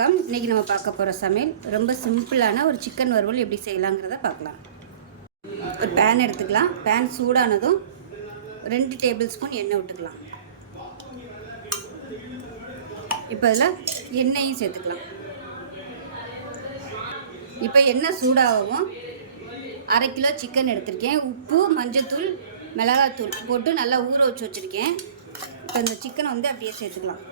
வணக்கம். இன்றைக்கி நம்ம பார்க்க போகிற சமையல் ரொம்ப சிம்பிளான ஒரு சிக்கன் வறுவல் எப்படி செய்யலாங்கிறத பார்க்கலாம். ஒரு பேன் எடுத்துக்கலாம். பேன் சூடானதும் 2 டேபிள் ஸ்பூன் எண்ணெய் விட்டுக்கலாம். இப்போ அதில் எண்ணெயும் சேர்த்துக்கலாம். இப்போ எண்ணெய் சூடாகவும் 1/2 கிலோ சிக்கன் எடுத்திருக்கேன். உப்பு, மஞ்சத்தூள், மிளகாத்தூள் போட்டு நல்லா ஊற வச்சு வச்சுருக்கேன். இப்போ இந்த சிக்கனை அப்படியே சேர்த்துக்கலாம்.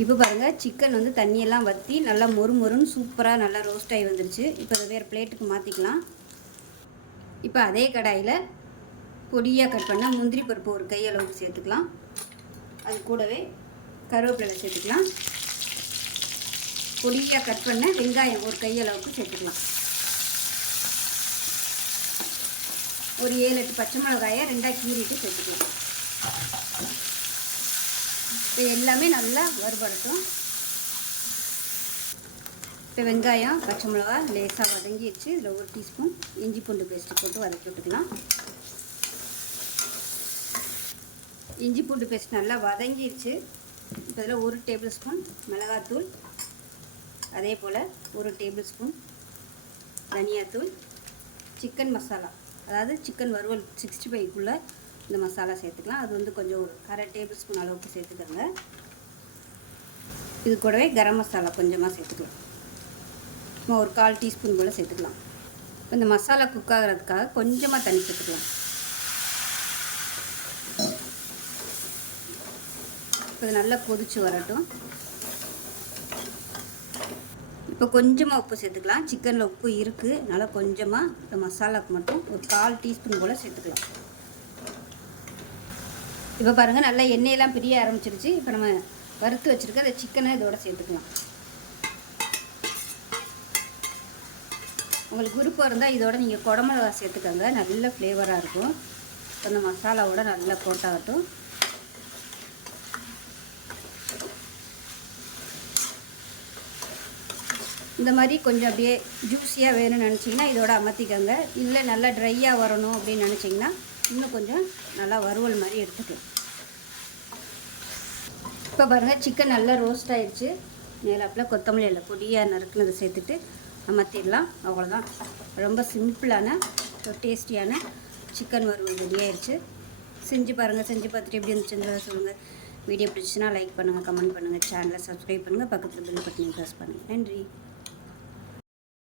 இப்போ பாருங்கள், சிக்கன் தண்ணியெல்லாம் வற்றி நல்லா மொறுன்னு சூப்பராக நல்லா ரோஸ்ட் ஆகி வந்துருச்சு. இப்போ அதை வேறு பிளேட்டுக்கு மாற்றிக்கலாம். இப்போ அதே கடாயில் பொடியாக கட் பண்ண முந்திரி பருப்பு ஒரு கை அளவுக்கு சேர்த்துக்கலாம். அது கூடவே கருவேப்பிலை சேர்த்துக்கலாம். பொடியாக கட் பண்ண வெங்காயம் ஒரு கை அளவுக்கு சேர்த்துக்கலாம். ஒரு 7-8 பச்சை மிளகாயை 2ஆக கீறிட்டு சேர்த்துக்கலாம். இப்போ எல்லாமே நல்லா வறுபடட்டும். இப்போ வெங்காயம், பச்சை மிளகா லேசாக வதங்கிடுச்சு. இதில் 1 டீஸ்பூன் இஞ்சி பூண்டு பேஸ்ட்டு போட்டு வதக்கி விட்டுக்கலாம். இஞ்சி பூண்டு பேஸ்ட் நல்லா வதங்கிடுச்சு. இப்போ இதில் 1 டேபிள் ஸ்பூன் மிளகாத்தூள், அதே போல் 1 டேபிள் ஸ்பூன் தனியாத்தூள், சிக்கன் மசாலா, அதாவது சிக்கன் வறுவல் 65க்குள்ளே இந்த மசாலா சேர்த்துக்கலாம். அது கொஞ்சம் ஒரு 1/2 டேபிள் ஸ்பூன் அளவுக்கு சேர்த்துக்கோங்க. இது கூடவே கரம் மசாலா கொஞ்சமாக சேர்த்துக்கலாம். சும்மா ஒரு 1/4 டீஸ்பூன் போல் சேர்த்துக்கலாம். இப்போ இந்த மசாலா குக் ஆகிறதுக்காக கொஞ்சமாக தண்ணி சேர்த்துக்கலாம். இப்போ இது நல்லா கொதிச்சு வரட்டும். இப்போ கொஞ்சமாக உப்பு சேர்த்துக்கலாம். சிக்கனில் உப்பு இருக்குது, அதனால் கொஞ்சமாக இந்த மசாலாவுக்கு மட்டும் ஒரு 1/4 டீஸ்பூன் போல் சேர்த்துக்கலாம். இப்போ பாருங்கள், நல்லா எண்ணெயெல்லாம் பிரிய ஆரம்பிச்சிருச்சு. இப்போ நம்ம வறுத்து வச்சுருக்க அந்த சிக்கனை இதோட சேர்த்துக்கலாம். உங்களுக்கு விருப்பம் இருந்தால் இதோட நீங்கள் குடமிளகா சேர்த்துக்கோங்க, நல்ல ஃப்ளேவராக இருக்கும். அந்த மசாலாவோட நல்லா போட்டாகட்டும். இந்த மாதிரி கொஞ்சம் அப்படியே ஜூஸியாக வேணும்னு நினச்சிங்கன்னா இதோட அமர்த்திக்கோங்க. இல்லை நல்லா ட்ரையாக வரணும் அப்படின்னு நினச்சிங்கன்னா இன்னும் கொஞ்சம் நல்லா வறுவல் மாதிரி எடுத்துக்கலாம். இப்போ பாருங்கள், சிக்கன் நல்லா ரோஸ்ட் ஆகிடுச்சு. மேலாப்பில் கொத்தமல்லி இல்லை பொடியாக நறுக்குனதை சேர்த்துட்டு அமர்த்திடலாம். அவ்வளோதான். ரொம்ப சிம்பிளான ஒரு டேஸ்டியான சிக்கன் வறுவல் ரெடி ஆயிடுச்சு. செஞ்சு பாருங்கள். செஞ்சு பார்த்துட்டு எப்படி இருந்துச்சுன்றதை சொல்லுங்கள். வீடியோ பிடிச்சின்னா லைக் பண்ணுங்கள், கமெண்ட் பண்ணுங்கள், சேனலை சப்ஸ்கிரைப் பண்ணுங்கள், பக்கத்தில் பெல் பட்டனை ப்ரெஸ் பண்ணுங்கள். நன்றி.